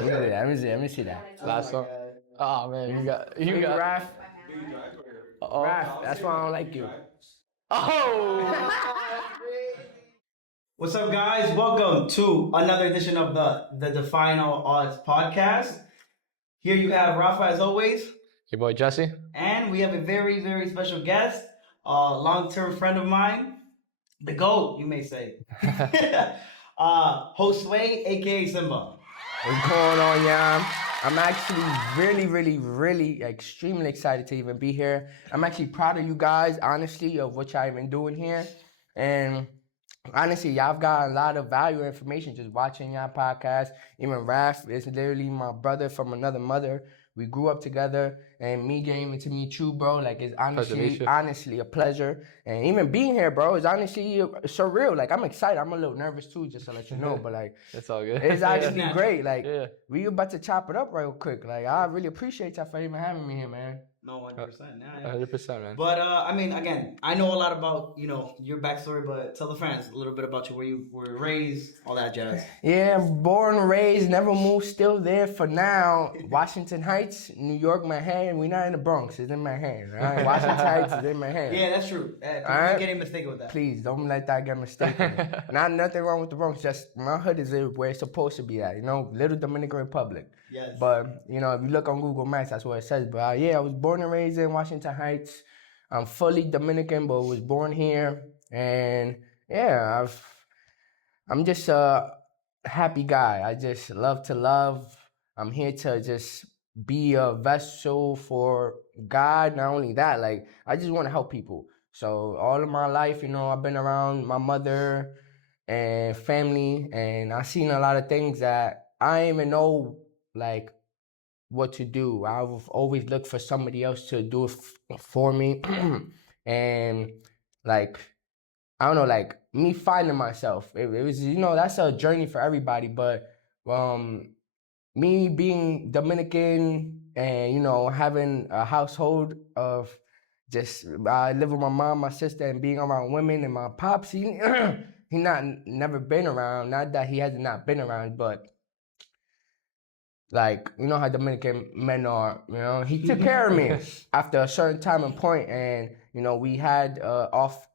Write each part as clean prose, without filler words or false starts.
Let me see that. Last song. Oh man, you got. Raph. Do you drive or? Oh. Raph, that's why I don't like you. Oh. What's up, guys? Welcome to another edition of the Final Odds podcast. Here you have Rafa as always, Your boy Jesse. and we have a very, very special guest, a long-term friend of mine, the GOAT, you may say. Josue, aka Simba. What's going on, y'all? I'm actually really extremely excited to even be here. I'm actually proud of you guys, honestly, of what y'all even doing here. And honestly, y'all got a lot of valuable information just watching y'all podcast. Even Raph is literally my brother from another mother. We grew up together, and me getting to meet you, bro, like it's honestly a pleasure. And even being here, bro, is honestly surreal. Like I'm excited. I'm a little nervous too, just to let you know. But like, It's all good. it's actually great. Like Yeah. we about to chop it up real quick. Like I really appreciate y'all for even having me here, man. No, 100%. Yeah. 100%, man. But I mean, again, I know a lot about your backstory, but tell the fans a little bit about you, where you were raised, all that jazz. Yeah, born and raised, never moved, still there for now. Washington Heights, New York, Manhattan. We're not in the Bronx, it's in Manhattan. All right? Washington Heights is in Manhattan. Yeah, that's true. All Don't right? get any mistaken with that. Please don't let that get mistaken. Nothing wrong with the Bronx. Just my hood is where it's supposed to be at. Little Dominican Republic. Yes. But if you look on Google Maps, that's what it says. But yeah, I was born and raised in Washington Heights. I'm fully Dominican, but was born here. And yeah, I'm just a happy guy. I just love to love. I'm here to just be a vessel for God. Not only that, like I just want to help people. So all of my life, I've been around my mother and family, and I've seen a lot of things that I didn't even know like what to do. I've always looked for somebody else to do it for me. And like I don't know, like me finding myself. It was, that's a journey for everybody. But me being Dominican and having a household of just I live with my mom, my sister, and being around women, and my pops, he never been around. Not that he has not been around, but like, how Dominican men are, he took care of me after a certain time and point, and, we had off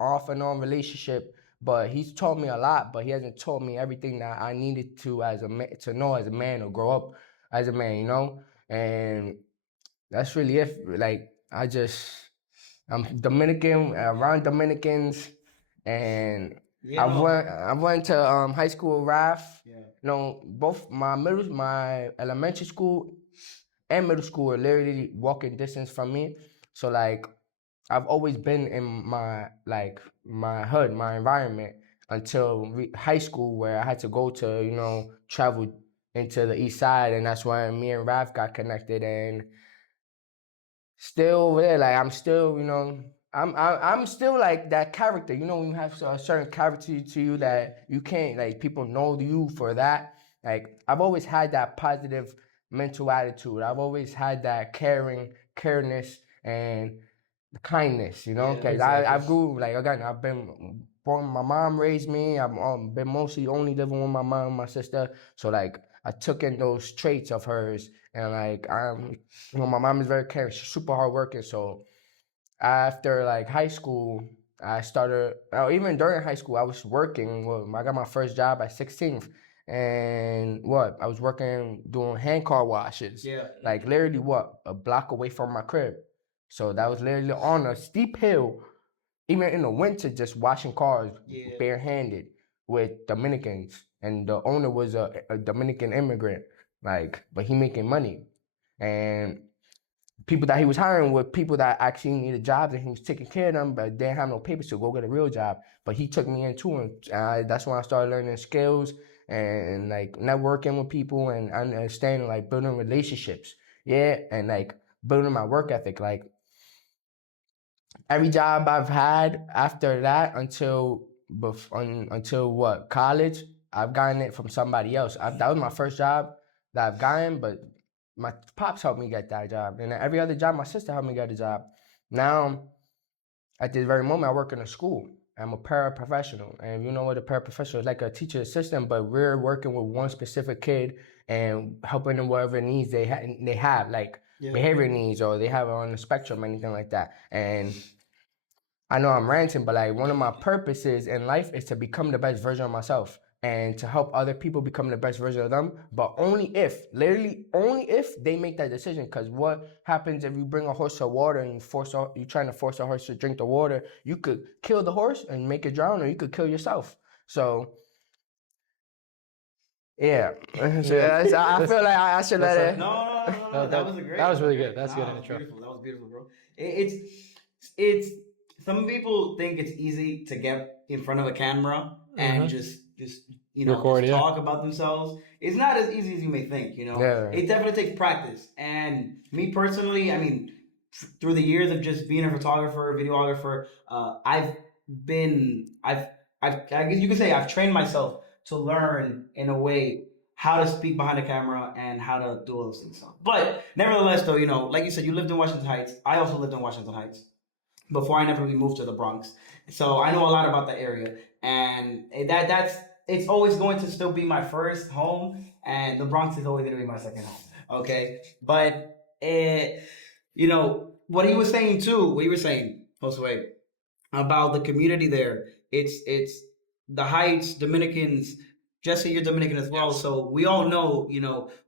and on relationship, but he's taught me a lot, but he hasn't taught me everything that I needed to know as a man or grow up as a man, and that's really it. Like, I'm Dominican, around Dominicans, and I went to high school with Raph. Yeah. Both my elementary school and middle school are literally walking distance from me. So like, I've always been in my hood, my environment until high school, where I had to go to travel into the east side, and that's when me and Raph got connected, and still over there. Like I'm still, I'm still like that character. When you have a certain character to you that you can't, like, people know you for that. Like I've always had that positive mental attitude. I've always had that careness, and kindness. Because I've grew, like, again, I've been born. My mom raised me. I've been mostly only living with my mom and my sister. So like I took in those traits of hers, and like my mom is very caring. She's super hardworking. So after like high school, I started. Even during high school, I was working. Well, I got my first job at 16th, and I was working doing hand car washes. Yeah. Like literally, a block away from my crib. So that was literally on a steep hill, even in the winter, just washing cars barehanded with Dominicans. And the owner was a Dominican immigrant, but he making money. And people that he was hiring were people that actually needed jobs, and he was taking care of them, but didn't have no papers to go get a real job. But he took me in too, and that's when I started learning skills and like networking with people and understanding, like, building relationships. Yeah, and like building my work ethic. Like every job I've had after that until college, I've gotten it from somebody else. That was my first job that I've gotten, but my pops helped me get that job. And every other job, my sister helped me get a job. Now, at this very moment, I work in a school. I'm a paraprofessional, and you know what a paraprofessional is, like a teacher assistant, but we're working with one specific kid and helping them whatever needs they have, like behavior needs, or they have on the spectrum, anything like that. And I know I'm ranting, but like one of my purposes in life is to become the best version of myself and to help other people become the best version of them, but only if, literally only if they make that decision. Because what happens if you bring a horse to water and you're trying to force a horse to drink the water? You could kill the horse and make it drown, or you could kill yourself. So yeah, so I feel like I should let it. No, that was a great. That was really good. That's good. good intro. Beautiful. That was beautiful, bro. It's. Some people think it's easy to get in front of a camera and just Record, talk about themselves. It's not as easy as you may think. It definitely takes practice. And me personally, I mean, through the years of just being a photographer, videographer, I guess you could say I've trained myself to learn in a way how to speak behind the camera and how to do all those things. But nevertheless, though, like you said, you lived in Washington Heights. I also lived in Washington Heights before I never really moved to the Bronx. So I know a lot about the area, and it's always going to still be my first home, and the Bronx is always going to be my second home. Okay, but what he was saying too, what you were saying, Josue, about the community there. It's the Heights, Dominicans. Jesse, you're Dominican as well, so we all know,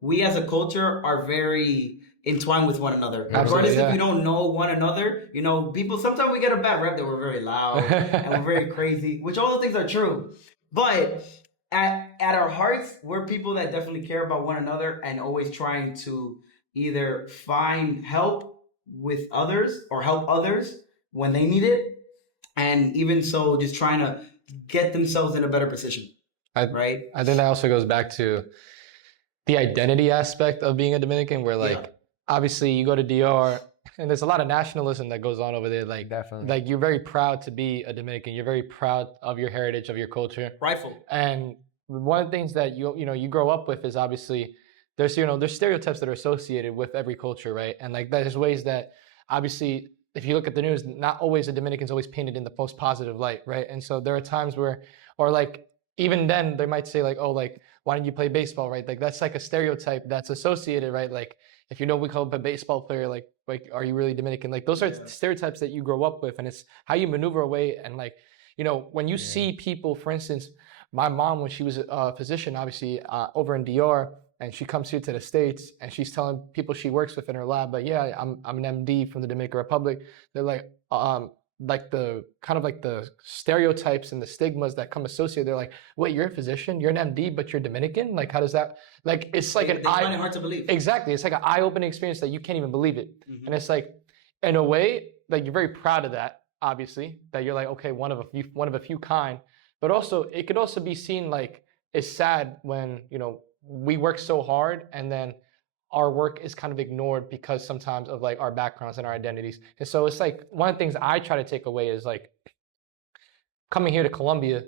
we as a culture are very entwined with one another. Regardless if we don't know one another, people, sometimes we get a bad rep that we're very loud and we're very crazy, which all those things are true. But at our hearts, we're people that definitely care about one another and always trying to either find help with others or help others when they need it. And even so, just trying to get themselves in a better position. Right? I think that also goes back to the identity aspect of being a Dominican, where obviously you go to DR and there's a lot of nationalism that goes on over there. Like, definitely, like you're very proud to be a Dominican. You're very proud of your heritage, of your culture. Rightful. And one of the things that you grow up with is obviously there's stereotypes that are associated with every culture, right? And like there's ways that obviously if you look at the news, not always the Dominicans always painted in the most positive light, right? And so there are times where, or like even then they might say like, oh, like why didn't you play baseball, right? Like that's like a stereotype that's associated, right? Like if we call up a baseball player, like are you really Dominican? Like those are stereotypes that you grow up with, and it's how you maneuver away. And like when you see people, for instance, my mom, when she was a physician, obviously over in DR, and she comes here to the States and she's telling people she works with in her lab, but yeah, I'm an MD from the Dominican Republic. They're like the kind of like the stereotypes and the stigmas that come associated. They're like, wait, you're a physician, you're an MD, but you're Dominican? Like, how does that, like, it's like they find it hard to believe. Exactly. It's like an eye-opening experience that you can't even believe it. Mm-hmm. And it's like, in a way, like you're very proud of that, obviously, that you're like, okay, one of a few kind, but also it could also be seen like it's sad when, we work so hard and then our work is kind of ignored because sometimes of like our backgrounds and our identities. And so it's like one of the things I try to take away is like coming here to Columbia,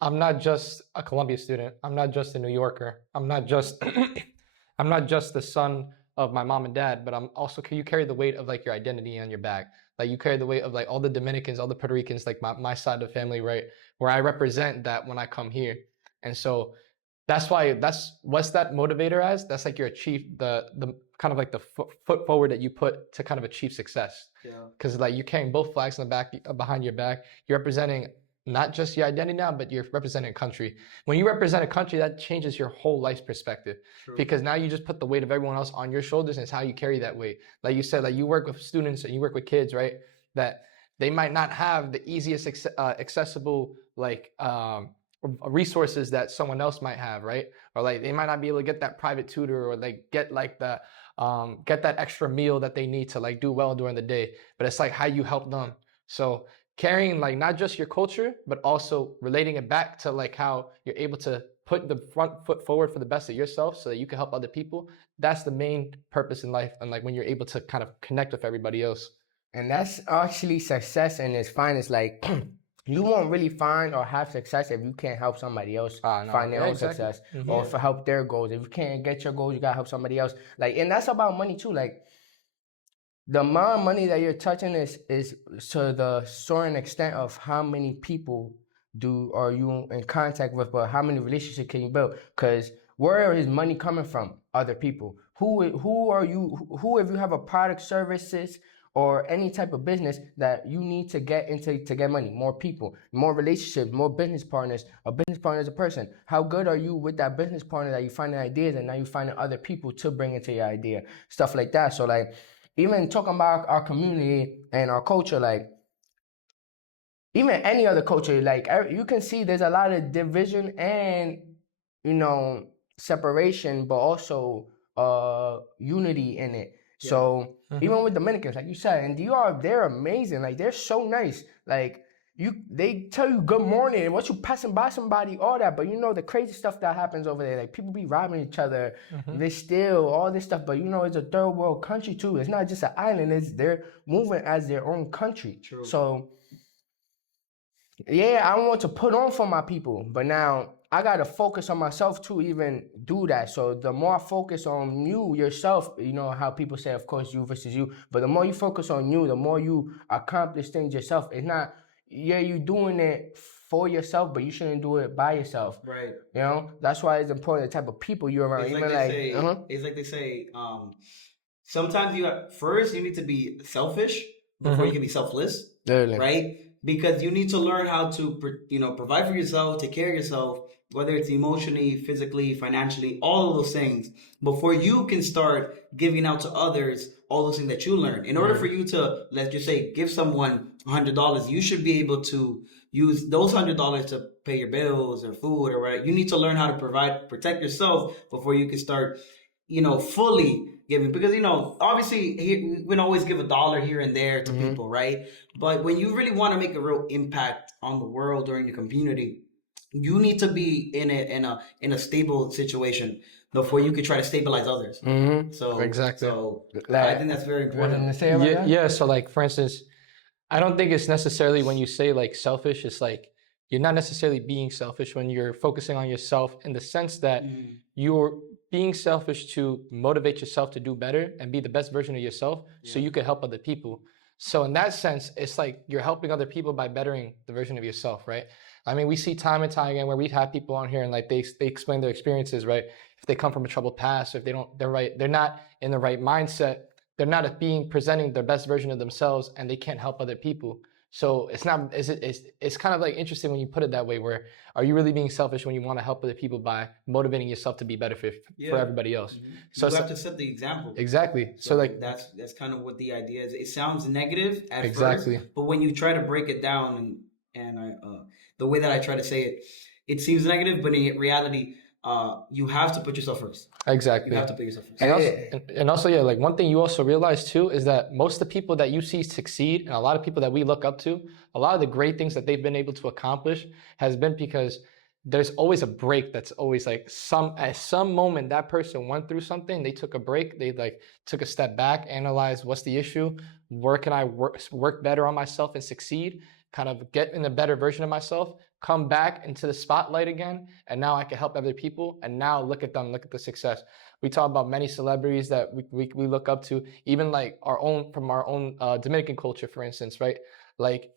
I'm not just a Columbia student. I'm not just a New Yorker. I'm not just the son of my mom and dad, but I'm also, you carry the weight of like your identity on your back. Like you carry the weight of like all the Dominicans, all the Puerto Ricans, like my side of the family, right? Where I represent that when I come here. And so what's that motivator as? That's like the kind of like the foot forward that you put to kind of achieve success. Yeah. Because like you're carrying both flags on the back, behind your back. You're representing not just your identity now, but you're representing a country. When you represent a country, that changes your whole life's perspective. True. Because now you just put the weight of everyone else on your shoulders, and it's how you carry that weight. Like you said, like you work with students and you work with kids, right? That they might not have the easiest accessible like resources that someone else might have, right? Or like they might not be able to get that private tutor or like get like the get that extra meal that they need to like do well during the day. But it's like how you help them. So carrying like not just your culture, but also relating it back to like how you're able to put the front foot forward for the best of yourself so that you can help other people. That's the main purpose in life. And like when you're able to kind of connect with everybody else. And that's actually success in its finest. Like you won't really find or have success if you can't help somebody else find their own success or for help their goals. If you can't get your goals, you gotta help somebody else. Like, and that's about money too. Like, the amount of money that you're touching is to the certain extent of how many people are you in contact with, but how many relationships can you build? Because where is money coming from? Other people. Who are you? Who, if you have a product, services, or any type of business that you need to get into to get money, more people, more relationships, more business partners. A business partner is a person. How good are you with that business partner that you finding ideas and now you finding other people to bring into your idea, stuff like that. So like, even talking about our community and our culture, like even any other culture, like you can see there's a lot of division and, you know, separation, but also unity in it. Yeah. So even with Dominicans, like you said, and they're amazing. Like they're so nice. Like they tell you good morning, and once you passing by somebody, all that. But you know the crazy stuff that happens over there. Like people be robbing each other, they steal all this stuff. But you know it's a third world country too. It's not just an island. They're moving as their own country. True. So yeah, I want to put on for my people, but now I gotta focus on myself to even do that. So the more I focus on you, yourself, you know how people say, of course, you versus you, but the more you focus on you, the more you accomplish things yourself. It's not, yeah, you doing it for yourself, but you shouldn't do it by yourself. Right. You know, that's why it's important the type of people you're around. It's like they say, sometimes first you need to be selfish before you can be selfless. Literally. Right? Because you need to learn how to, provide for yourself, take care of yourself, whether it's emotionally, physically, financially, all of those things, before you can start giving out to others all those things that you learn. In order for you to, let's just say, give someone $100, you should be able to use those $100 to pay your bills or food or whatever. You need to learn how to protect yourself before you can start, fully giving. Because, obviously we can always give $1 here and there to people, right? But when you really want to make a real impact on the world or in your community, you need to be in a stable situation before you could try to stabilize others. So exactly. So I think that's very important. Yeah. So like, for instance, I don't think it's necessarily when you say like selfish, it's like you're not necessarily being selfish when you're focusing on yourself, in the sense that you're being selfish to motivate yourself to do better and be the best version of yourself so you can help other people. So in that sense, it's like you're helping other people by bettering the version of yourself, right? I mean, we see time and time again where we've had people on here and like they explain their experiences, right? If they come from a troubled past, or if they're not in the right mindset, they're not presenting their best version of themselves, and they can't help other people. So it's kind of like interesting when you put it that way, where are you really being selfish when you want to help other people by motivating yourself to be better for everybody else? So you have to set the example. Exactly. So like that's kind of what the idea is. It sounds negative at first, but when you try to break it down and the way that I try to say it, it seems negative, but in reality, you have to put yourself first. Exactly. You have to put yourself first. And also, yeah, like one thing you also realize too is that most of the people that you see succeed, and a lot of people that we look up to, a lot of the great things that they've been able to accomplish has been because there's always a break. That's always like at some moment that person went through something, they took a break, they like took a step back, analyzed what's the issue, where can I work better on myself and succeed, kind of get in a better version of myself, come back into the spotlight again, and now I can help other people, and now look at them, look at the success. We talk about many celebrities that we look up to, even like from our own Dominican culture, for instance, right? Like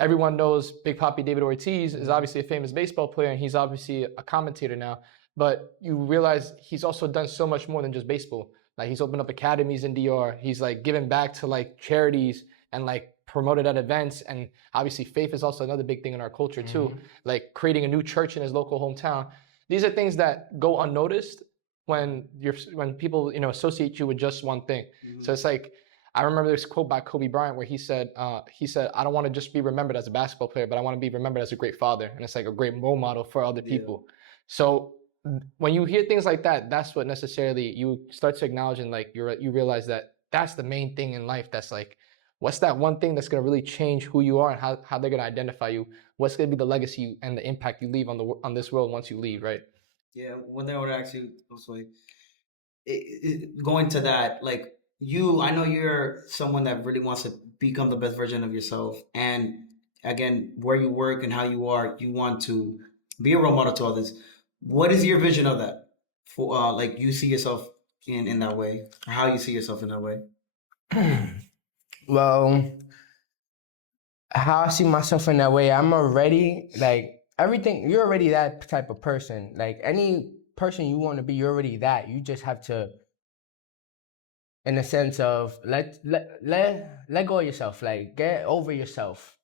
everyone knows Big Papi David Ortiz is obviously a famous baseball player, and he's obviously a commentator now, but you realize he's also done so much more than just baseball. Like he's opened up academies in DR, he's like given back to like charities and like promoted at events, and obviously faith is also another big thing in our culture too, like creating a new church in his local hometown. These are things that go unnoticed when people associate you with just one thing. So it's like, I remember this quote by Kobe Bryant where he said, I don't want to just be remembered as a basketball player, but I want to be remembered as a great father, and it's like a great role model for other people. So when you hear things like that, that's what necessarily you start to acknowledge, and like you realize that that's the main thing in life. That's like, what's that one thing that's going to really change who you are and how they're going to identify you? What's going to be the legacy and the impact you leave on this world once you leave, right? Yeah, one thing I would actually also going to that, like I know you're someone that really wants to become the best version of yourself, and again, where you work and how you are, you want to be a role model to others. What is your vision of that? For like you see yourself in that way, or how you see yourself in that way? Well, how I see myself in that way, I'm already like everything. You're already that type of person. Like any person you want to be, you're already that. You just have to, in the sense of let go of yourself. Like get over yourself.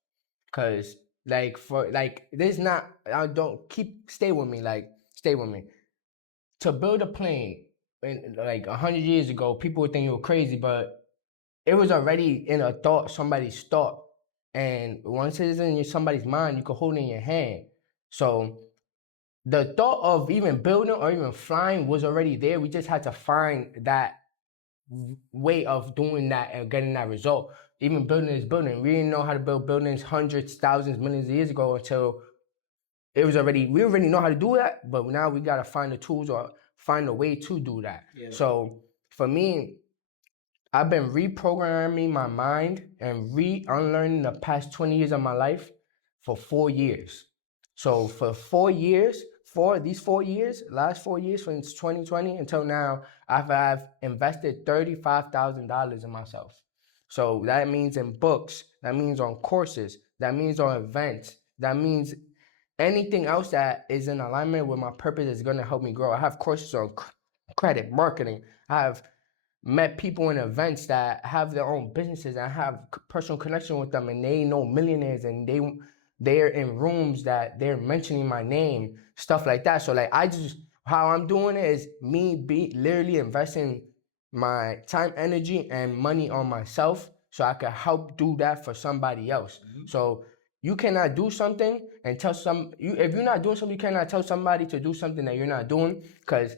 Cause like for like there's not. I don't stay with me. Like stay with me. To build a plane, like 100 years ago, people would think you were crazy, but it was already in a thought, somebody's thought. And once it is in somebody's mind, you can hold it in your hand. So the thought of even building or even flying was already there. We just had to find that way of doing that and getting that result. Even building this building, we didn't know how to build buildings hundreds, thousands, millions of years ago until we already know how to do that, but now we got to find the tools or find a way to do that. Yeah. So for me, I've been reprogramming my mind and unlearning the past 20 years of my life for 4 years. So for 4 years, last 4 years since 2020 until now, I've invested $35,000 in myself. So that means in books, that means on courses, that means on events, that means anything else that is in alignment with my purpose is going to help me grow. I have courses on credit, marketing. I have met people in events that have their own businesses and I have personal connection with them and they know millionaires and they're in rooms that they're mentioning my name, stuff like that. So like how I'm doing it is me literally investing my time, energy, and money on myself so I can help do that for somebody else. Mm-hmm. So you cannot do something and if you're not doing something, you cannot tell somebody to do something that you're not doing, because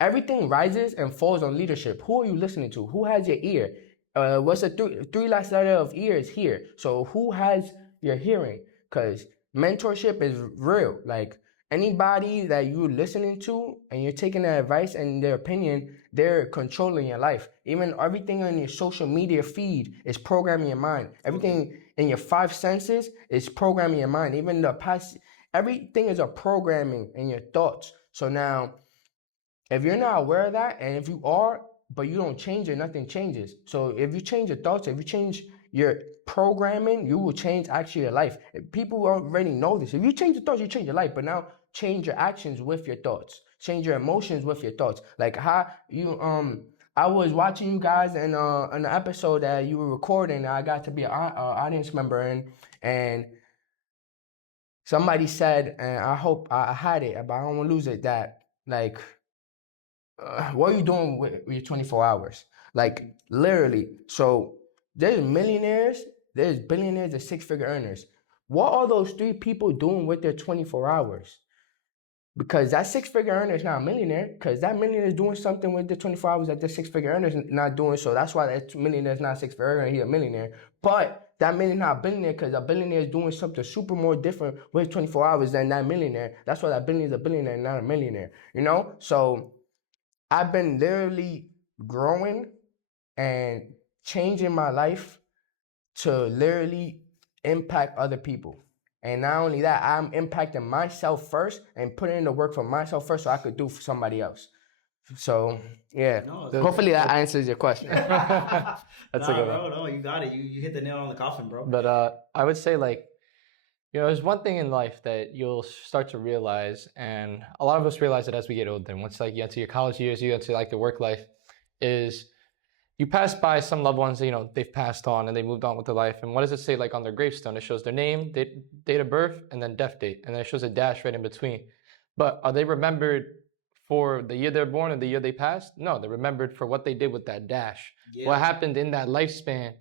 everything rises and falls on leadership. Who are you listening to? Who has your ear? What's the three last letter of ear is here. So who has your hearing? Because mentorship is real. Like anybody that you're listening to and you're taking their advice and their opinion, they're controlling your life. Even everything on your social media feed is programming your mind. Everything in your 5 senses is programming your mind. Even everything is a programming in your thoughts. So now, if you're not aware of that, and if you are, but you don't change it, nothing changes. So if you change your thoughts, if you change your programming, you will change actually your life. People already know this. If you change your thoughts, you change your life. But now change your actions with your thoughts. Change your emotions with your thoughts. Like how you I was watching you guys in an episode that you were recording. I got to be an audience member and somebody said, and I hope I had it, but I don't want to lose it, that like, what are you doing with your 24 hours? Like literally. So there's millionaires, there's billionaires, there's 6-figure earners. What are those 3 people doing with their 24 hours? Because that 6-figure earner is not a millionaire, because that millionaire is doing something with the 24 hours that the 6-figure earner is not doing. So that's why that millionaire is not a 6-figure earner, he's a millionaire. But that millionaire is not a billionaire, because a billionaire is doing something super more different with 24 hours than that millionaire. That's why that billionaire is a billionaire and not a millionaire. You know? So I've been literally growing and changing my life to literally impact other people. And not only that, I'm impacting myself first and putting in the work for myself first so I could do for somebody else. So, yeah. Hopefully that answers your question. That's a good one. No, you got it. You hit the nail on the coffin, bro. But I would say, like, you know, there's one thing in life that you'll start to realize, and a lot of us realize it as we get older. And once like you get to your college years, you get to like the work life, is you pass by some loved ones that, you know, they've passed on and they moved on with their life. And what does it say like on their gravestone? It shows their name, date of birth, and then death date. And then it shows a dash right in between. But are they remembered for the year they're born and the year they passed? No, they're remembered for what they did with that dash. Yeah. What happened in that lifespan.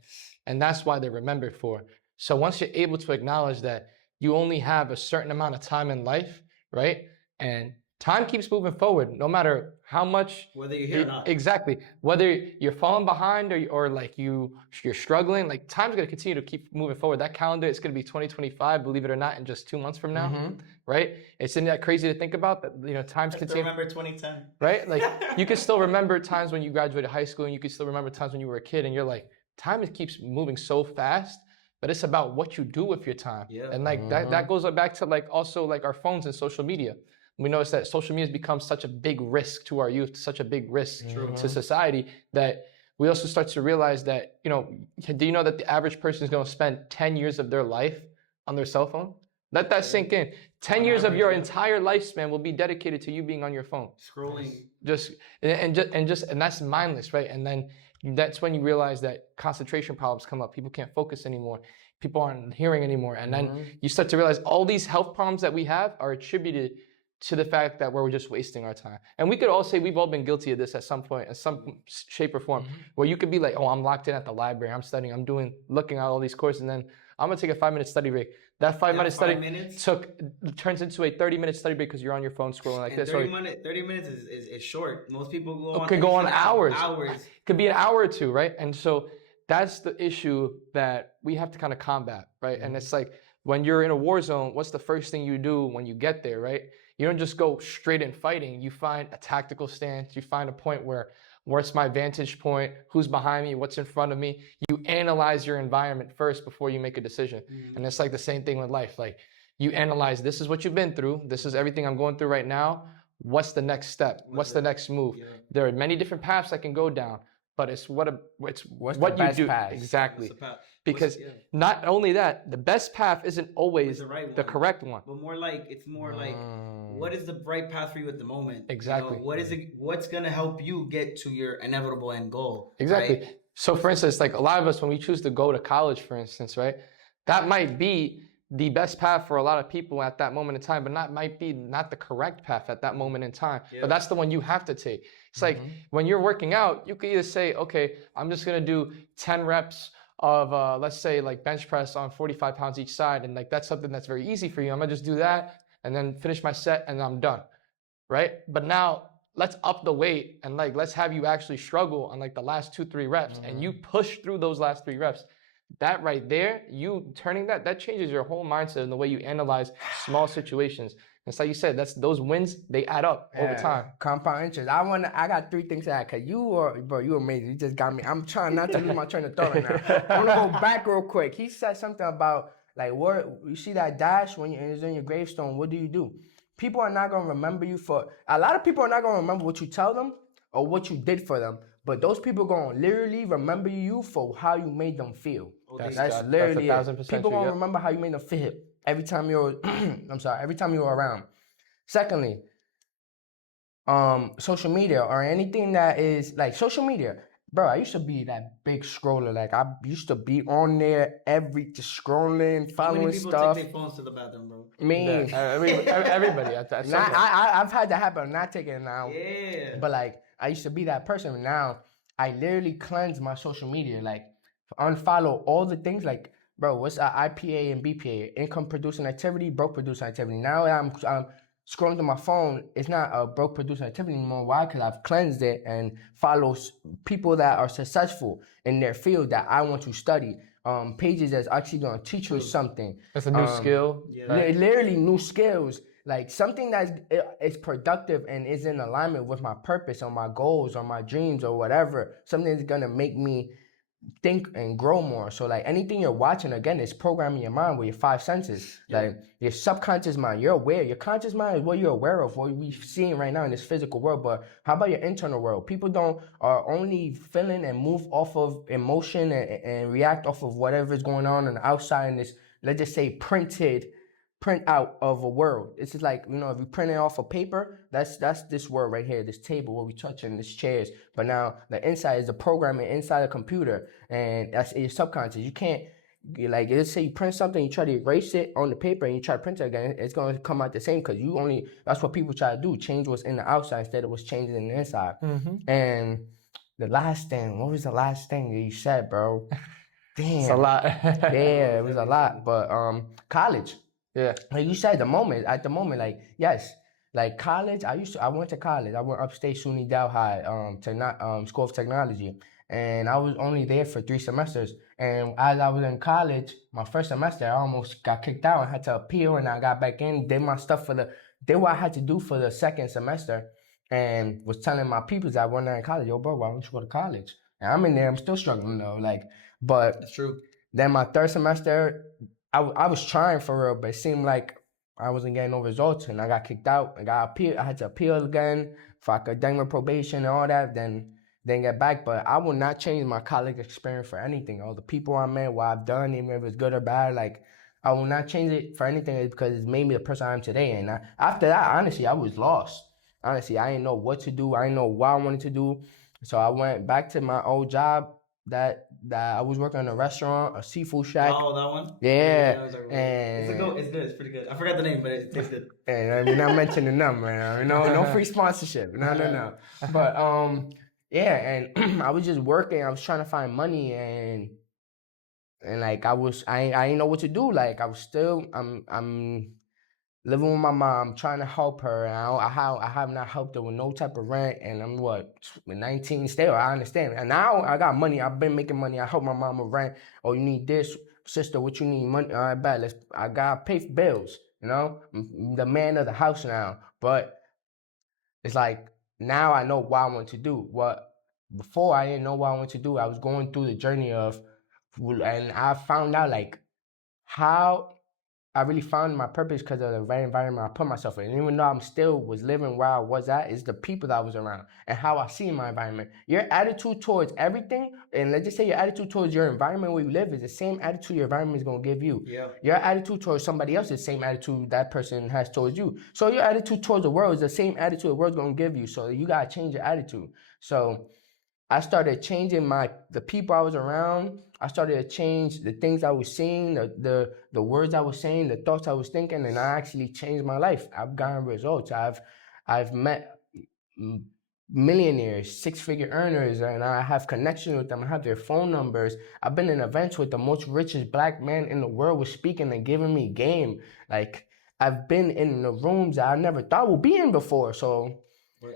And that's why they're remembered for. So once you're able to acknowledge that you only have a certain amount of time in life, right? And time keeps moving forward, no matter how much. Whether you're here or not. Exactly. Whether you're falling behind or like you're struggling, like time's going to continue to keep moving forward. That calendar is going to be 2025, believe it or not, in just 2 months from now, right? Isn't that crazy to think about? That, you know, time's continue. Remember 2010, right? Like you can still remember times when you graduated high school, and you can still remember times when you were a kid, and you're like, time keeps moving so fast. But it's about what you do with your time. Yeah. And like that goes back to like also like our phones and social media. We notice that social media has become such a big risk to our youth, such a big risk to society, that we also start to realize that, do you know that the average person is going to spend 10 years of their life on their cell phone? Let that sink in. 10 On years of average, your yeah. entire lifespan will be dedicated to you being on your phone. Scrolling. And that's mindless, right? And then that's when you realize that concentration problems come up. People can't focus anymore. People aren't hearing anymore. And then you start to realize all these health problems that we have are attributed to the fact that we're just wasting our time. And we could all say we've all been guilty of this at some point, in some shape or form, where you could be like, oh, I'm locked in at the library, I'm studying, looking at all these courses, and then I'm gonna take a 5-minute study break. That 5-minute study turns into a 30-minute study break because you're on your phone scrolling like this. 30 minutes is short. Most people could go on hours. Could be an hour or two, right? And so that's the issue that we have to kind of combat, right? And it's like when you're in a war zone, what's the first thing you do when you get there, right? You don't just go straight in fighting. You find a tactical stance. You find a point where's my vantage point? Who's behind me? What's in front of me? You analyze your environment first before you make a decision. And it's like the same thing with life. Like you analyze, this is what you've been through. This is everything I'm going through right now. What's the next step? What's the next move? Yeah. There are many different paths I can go down, but it's what you do. Path? Exactly. Because not only that, the best path isn't always the correct one. But it's more like what is the right path for you at the moment? Exactly. What's gonna help you get to your inevitable end goal? Exactly. Right? So for instance, like a lot of us, when we choose to go to college, for instance, right, that might be the best path for a lot of people at that moment in time, but might be not the correct path at that moment in time. Yeah. But that's the one you have to take. It's like when you're working out, you could either say, okay, I'm just gonna do 10 reps of let's say like bench press on 45 pounds each side, and like that's something that's very easy for you. I'm gonna just do that and then finish my set and I'm done, right? But now let's up the weight and like let's have you actually struggle on like the last 2-3 reps and you push through those last 3 reps. That right there, you turning that changes your whole mindset and the way you analyze small situations. It's like you said, those wins, they add up over time. Compound interest. I got 3 things to add, cause you amazing. You just got me. I'm trying not to lose my train of thought right now. I want to go back real quick. He said something about like what you see that dash when it's in your gravestone. What do? People are not gonna remember you for. A lot of people are not gonna remember what you tell them or what you did for them. But those people gonna literally remember you for how you made them feel. That's literally it. People gonna remember how you made them feel every time you're. Every time you're around. Secondly, social media or anything that is like social media. Bro, I used to be that big scroller. Like I used to be on there just scrolling, following stuff. How many people take their phones to the bathroom, bro? Me. Everybody. I've had that happen. I'm not taking it now. Yeah. But like I used to be that person. Now I literally cleanse my social media. Like unfollow all the things. Like, bro, what's IPA and BPA? Income producing activity, broke producing activity. Now I'm scrolling through my phone, it's not a broke producing activity anymore. Why? Because I've cleansed it and follow people that are successful in their field that I want to study. Pages that's actually going to teach you something. That's a new skill. Yeah. Right? Literally new skills. Like something that is productive and is in alignment with my purpose or my goals or my dreams or whatever. Something that's going to make me think and grow more. So like anything you're watching, again, is programming your mind with your 5 senses. Yeah. Like your subconscious mind, you're aware. Your conscious mind is what you're aware of, what we're seeing right now in this physical world. But how about your internal world? People are only feeling and move off of emotion and react off of whatever's going on the outside in this, let's just say, print out of a world. It's just like, if you print it off a paper, that's this world right here, this table where we touching, this chairs. But now the inside is the programming inside a computer, and that's your subconscious. You can't, like, let's say you print something, you try to erase it on the paper and you try to print it again, it's going to come out the same because that's what people try to do, change what's in the outside instead of what's changing in the inside. And the last thing, what was the last thing that you said, bro? Damn. It's a lot. Yeah, it was a lot. But college. Yeah. Like you said, at the moment, like, yes, like college, I went to college. I went upstate SUNY Dow High, School of Technology. And I was only there for 3 semesters. And as I was in college, my first semester, I almost got kicked out and had to appeal. And I got back in, did my stuff did what I had to do for the second semester. And was telling my peoples that one night in college, yo, bro, why don't you go to college? And I'm in there, I'm still struggling though. Like, but that's true. Then my third semester, I was trying for real, but it seemed like I wasn't getting no results, and I got kicked out. I had to appeal again for academic probation and all that. Then didn't get back. But I will not change my college experience for anything. All the people I met, what I've done, even if it's good or bad, like I will not change it for anything because it's made me the person I am today. And after that, honestly, I was lost. Honestly, I didn't know what to do. I didn't know what I wanted to do. So I went back to my old job that I was working in a restaurant, a seafood shack. Oh, that one? Yeah. It's good. It's good. It's pretty good. I forgot the name, but it tastes good. And we're not mentioning them, man. No free sponsorship. No. But yeah, and I was just working. I was trying to find money, and like I didn't know what to do. Like I was still, I'm living with my mom, trying to help her, and I have not helped her with no type of rent, and I'm 19 still. I understand, and now I got money. I've been making money. I help my mom with rent. Oh, you need this, sister? What you need? Money? All right, bet. I gotta pay for bills. You know, I'm the man of the house now. But it's like now I know what I want to do. What before I didn't know what I want to do. I was going through the journey of, and I found out like how I really found my purpose because of the very environment I put myself in. And even though I'm still was living where I was at, it's the people that I was around and how I see my environment. Your attitude towards everything, and let's just say your attitude towards your environment where you live is the same attitude your environment is going to give you. Yeah. Your attitude towards somebody else is the same attitude that person has towards you. So your attitude towards the world is the same attitude the world's going to give you. So you got to change your attitude. So I started changing the people I was around. I started to change the things I was seeing, the words I was saying, the thoughts I was thinking, and I actually changed my life. I've gotten results. I've met millionaires, six-figure earners, and I have connections with them. I have their phone numbers. I've been in events with the most richest black man in the world was speaking and giving me game. Like I've been in the rooms that I never thought would be in before. So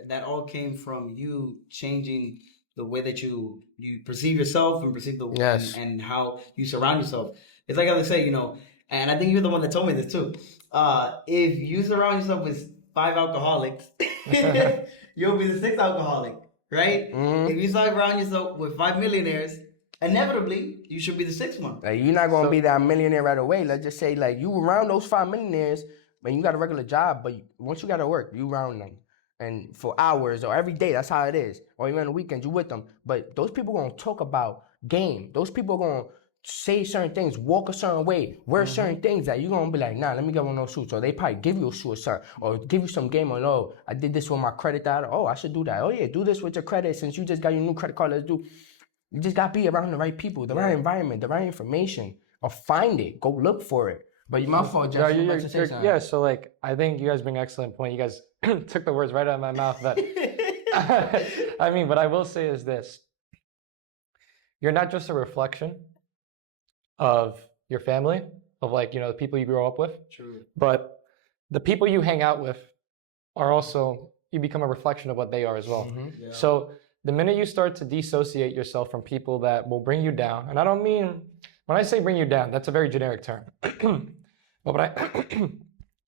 that all came from you changing the way that you perceive yourself and perceive the and how you surround yourself. It's like how they say, and I think you're the one that told me this too. If you surround yourself with 5 alcoholics, you'll be the 6th alcoholic, right? Mhm. If you surround yourself with 5 millionaires, inevitably you should be the 6th one. Like, you're not gonna be that millionaire right away. Let's just say like you around those 5 millionaires, but you got a regular job, but once you got to work, you around them. And for hours or every day, that's how it is. Or even on the weekends, you with them. But those people gonna talk about game. Those people gonna say certain things, walk a certain way, wear certain things that you're gonna be like, nah, let me get one of those suits. Or they probably give you a suit or something. Or give you some game on, oh, I did this with my credit card. Oh, I should do that. Oh yeah, do this with your credit since you just got your new credit card. Let's do. You just gotta be around the right people, the right environment, the right information. Or find it. Go look for it. But my fault, Jeff. Yeah, so like I think you guys bring an excellent point. You guys took the words right out of my mouth. But I mean, what I will say is this: you're not just a reflection of your family, of like the people you grow up with. True. But the people you hang out with are also, you become a reflection of what they are as well. Mm-hmm. Yeah. So the minute you start to dissociate yourself from people that will bring you down, and I don't mean, when I say bring you down, that's a very generic term. But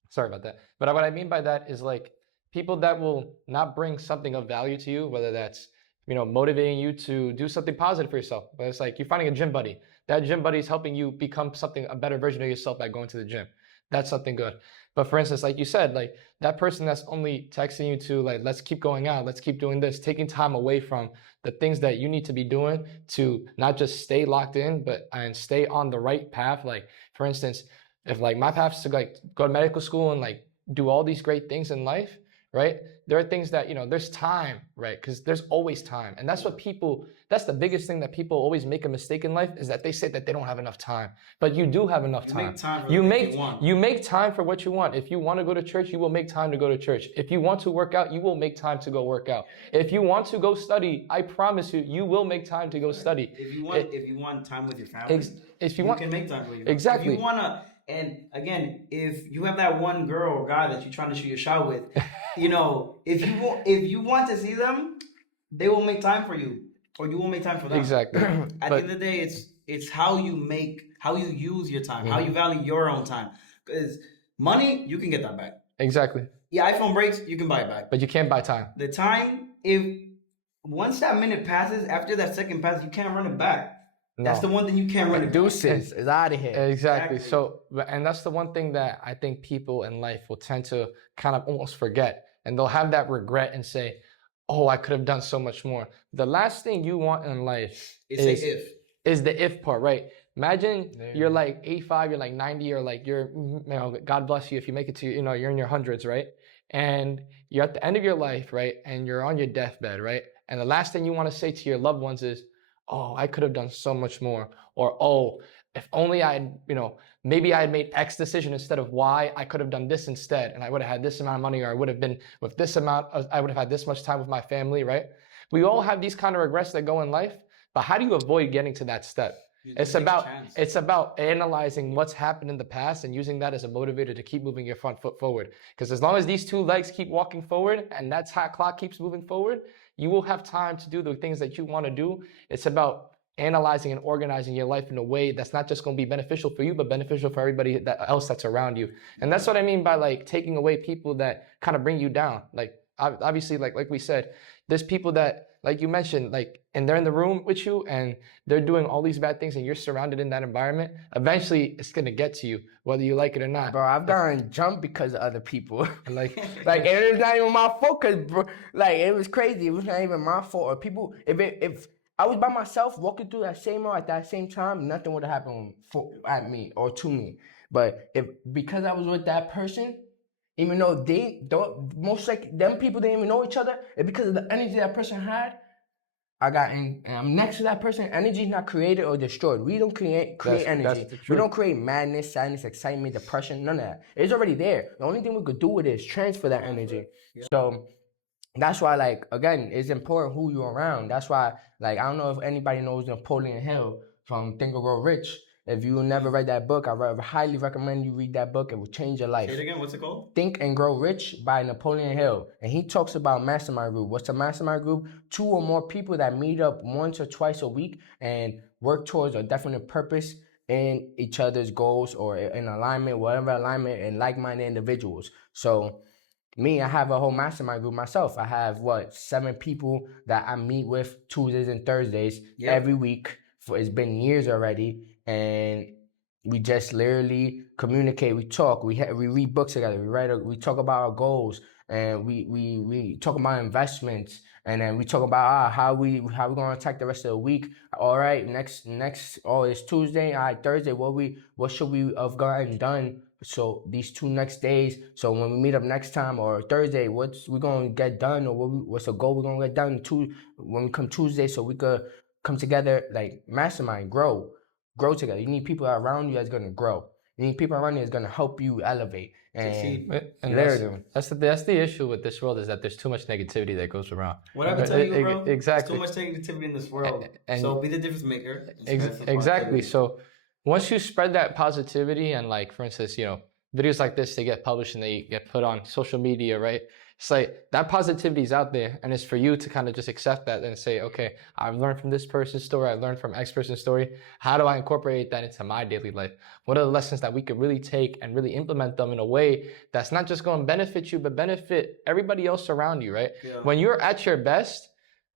sorry about that. But what I mean by that is like people that will not bring something of value to you, whether that's, motivating you to do something positive for yourself. But it's like you're finding a gym buddy. That gym buddy is helping you become a better version of yourself by going to the gym. That's something good. But for instance, like you said, like that person that's only texting you to like, let's keep going out, let's keep doing this, taking time away from the things that you need to be doing to not just stay locked in, and stay on the right path. Like for instance, if like my path is to like go to medical school and like do all these great things in life, right? There are things that, there's time, right? Because there's always time. And that's that's the biggest thing that people always make a mistake in life, is that they say that they don't have enough time. But you do have enough time. Make time for you want. make time for what you want. If you want to go to church, you will make time to go to church. If you want to work out, you will make time to go work out. If you want to go study, I promise you, you will make time to go study. If you want time with your family, you can make time for you. Exactly. If you wanna, and again, if you have that one girl or guy that you're trying to shoot your shot with, if you want to see them, they will make time for you, or you will make time for them. Exactly. At the end of the day, it's how you use your time, how you value your own time. Because money, you can get that back. Exactly. Yeah, iPhone breaks, you can buy it back. But you can't buy time. The time, if once that minute passes, after that second passes, you can't run it back. No. That's the one thing you can't run it. Deuces is out of here. Exactly. So, and that's the one thing that I think people in life will tend to kind of almost forget, and they'll have that regret and say, oh, I could have done so much more. The last thing you want in life is the if part, right? Imagine you're like 85, you're like 90, or like you're, God bless you if you make it to, you're in your hundreds, right? And you're at the end of your life, right? And you're on your deathbed, right? And the last thing you want to say to your loved ones is, oh, I could have done so much more. Or, oh, if only I had, maybe I had made X decision instead of Y, I could have done this instead. And I would have had this amount of money, or I would have been with this amount, I would have had this much time with my family, right? We all have these kind of regrets that go in life, but how do you avoid getting to that step? It's about analyzing what's happened in the past and using that as a motivator to keep moving your front foot forward. Because as long as these two legs keep walking forward and that clock keeps moving forward, you will have time to do the things that you want to do. It's about analyzing and organizing your life in a way that's not just going to be beneficial for you, but beneficial for everybody else that's around you. And that's what I mean by like taking away people that kind of bring you down. Like obviously, like we said, there's people that, like you mentioned, like, and they're in the room with you and they're doing all these bad things and you're surrounded in that environment. Eventually, it's going to get to you, whether you like it or not. Bro, I've gotten jumped because of other people. like, and it's not even my fault, because, bro, like, it was crazy. It was not even my fault. Or people, if I was by myself walking through that same road at that same time, nothing would have happened at me or to me. But because I was with that person, even though they don't, most like them people didn't even know each other, and because of the energy that person had, I got in, and I'm next to that person. Energy is not created or destroyed. We don't create energy. We don't create madness, sadness, excitement, depression, none of that. It's already there. The only thing we could do with it is transfer that energy. Yeah. So that's why, like, again, it's important who you're around. That's why, like, I don't know if anybody knows Napoleon Hill from Think or Grow Rich. If you never read that book, I highly recommend you read that book. It will change your life. Say it again. What's it called? Think and Grow Rich by Napoleon Hill. And he talks about mastermind group. What's a mastermind group? 2 or more people that meet up once or twice a week and work towards a definite purpose in each other's goals or in alignment, whatever alignment, and like-minded individuals. So me, I have a whole mastermind group myself. I have 7 people that I meet with Tuesdays and Thursdays every week. It's been years already. And we just literally communicate. We talk. We read books together. We talk about our goals, and we talk about investments, and then we talk about how we gonna attack the rest of the week. All right, next. Oh, it's Tuesday. All right, Thursday. What should we have gotten done? So these 2 next days. So when we meet up next time or Thursday, what's we gonna get done, or what's the goal we're gonna get done when we come Tuesday, so we could come together, like mastermind, grow together. You need people around you that's gonna grow. You need people around you that's gonna help you elevate. And that's the issue with this world, is that there's too much negativity that goes around. What I tell you, bro? Exactly. There's too much negativity in this world. So be the difference maker. Exactly. So once you spread that positivity, and like, for instance, videos like this, they get published and they get put on social media, right? It's like that positivity is out there, and it's for you to kind of just accept that and say, okay, I've learned from this person's story, I learned from X person's story. How do I incorporate that into my daily life? What are the lessons that we could really take and really implement them in a way that's not just going to benefit you, but benefit everybody else around you, right? Yeah. When you're at your best,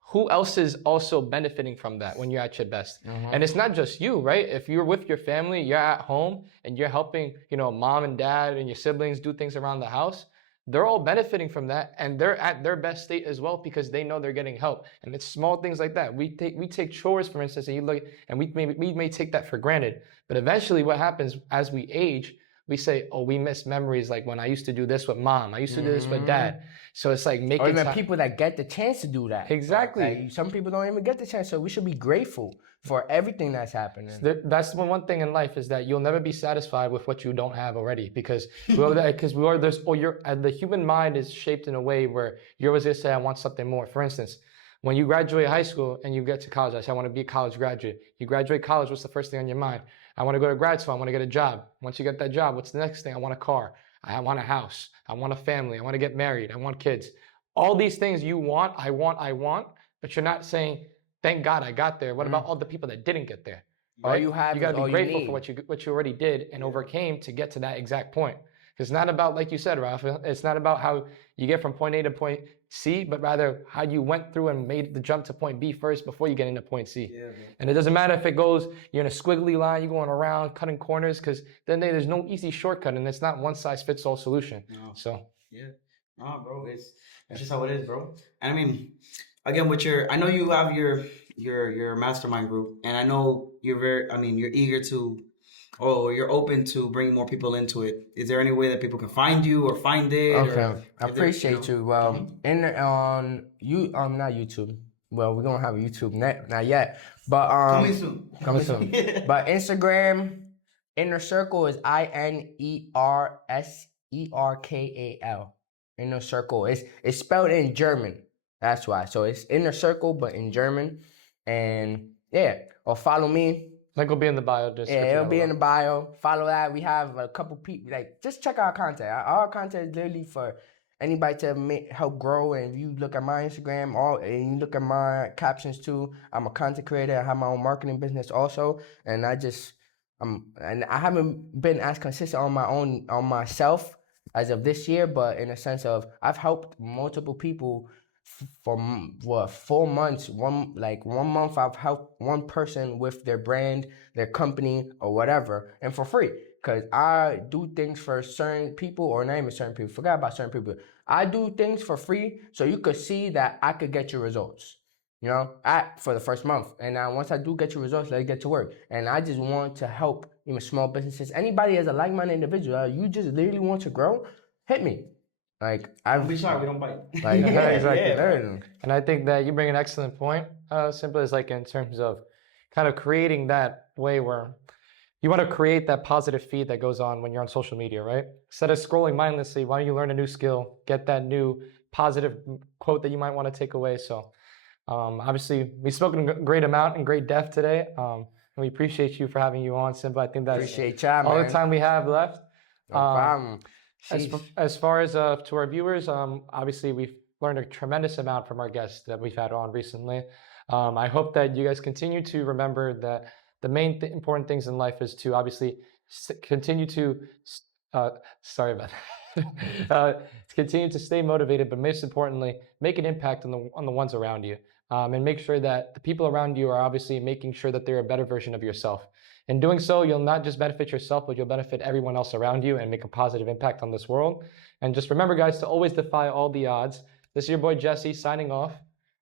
who else is also benefiting from that when you're at your best? Mm-hmm. And it's not just you, right? If you're with your family, you're at home, and you're helping, mom and dad and your siblings do things around the house, they're all benefiting from that, and they're at their best state as well because they know they're getting help. And it's small things like that. We take chores, for instance, and you look, and we may take that for granted. But eventually, what happens as we age, we say, oh, we miss memories like when I used to do this with mom, I used to do this with dad. So it's like making, or even people that get the chance to do that. Exactly. Like, some people don't even get the chance, so we should be grateful for everything that's happening. That's one thing in life, is that you'll never be satisfied with what you don't have already, because the human mind is shaped in a way where you're always gonna say, I want something more. For instance, when you graduate high school and you get to college, I say, I want to be a college graduate. You graduate college, what's the first thing on your mind? I want to go to grad school, I want to get a job. Once you get that job, what's the next thing? I want a car, I want a house, I want a family, I want to get married, I want kids. All these things you want, I want, but you're not saying, thank God I got there. What about all the people that didn't get there? Right? You got to be grateful for what you already did and overcame to get to that exact point. It's not about, like you said, Rafael, it's not about how you get from point A to point C, but rather how you went through and made the jump to point B first before you get into point C. Yeah, and it doesn't matter if it goes, you're in a squiggly line, you're going around, cutting corners, because then there's no easy shortcut, and it's not one size fits all solution. No. So. Yeah. No, bro, That's just how it is, bro. And I mean, again, with your, I know you have your mastermind group, and I know you're very, I mean, you're eager to, or you're open to bringing more people into it. Is there any way that people can find you or find it? Okay, Or I if they're, appreciate you. Well, Mhm. on you, not YouTube. Well, we're gonna have a YouTube not yet, but Coming soon. coming soon. But Instagram, Inner Circle is INERSERKAL. Inner Circle. It's spelled in German. That's why. So it's Inner Circle, but in German. And yeah, or follow me. Link will be in the bio description. Yeah, it'll be below. in the bio. Follow that. We have a couple people. Like, just check our content. Our content is literally for anybody to help grow. And if you look at my Instagram, and you look at my captions too, I'm a content creator. I have my own marketing business also, and and I haven't been as consistent on myself as of this year, but in a sense of I've helped multiple people for what 4 months. One month I've helped one person with their brand, their company, or whatever, and for free. Cause I do things for certain people, or not even certain people. Forgot about certain people. I do things for free, so you could see that I could get you results. You know, for the first month, and now once I do get your results, let's get to work. And I just want to help even small businesses. Anybody as a like-minded individual, you just literally want to grow, hit me. Like Don't be shy, we don't bite. Like yeah, exactly. Yeah, Literally. And I think that you bring an excellent point, Simba, is like in terms of kind of creating that way where you want to create that positive feed that goes on when you're on social media, right? Instead of scrolling mindlessly, why don't you learn a new skill, get that new positive quote that you might want to take away? So obviously, we've spoken a great amount and great depth today. And we appreciate you for having you on, Simba. I think that's Appreciate y'all, all man. the time we have left. No problem. As far as to our viewers, obviously we've learned a tremendous amount from our guests that we've had on recently. I hope that you guys continue to remember that the main important things in life is to obviously continue to, sorry about that, continue to stay motivated, but most importantly, make an impact on the ones around you. And make sure that the people around you are obviously making sure that they're a better version of yourself. In doing so, you'll not just benefit yourself, but you'll benefit everyone else around you and make a positive impact on this world. And just remember, guys, to always defy all the odds. This is your boy Jesse signing off.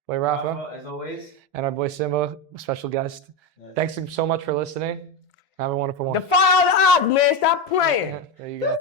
Boy Rafa, as always. and our boy Simba, special guest. Yes. Thanks so much for listening. Have a wonderful one. Defy all the odds, man. Stop playing. There you go.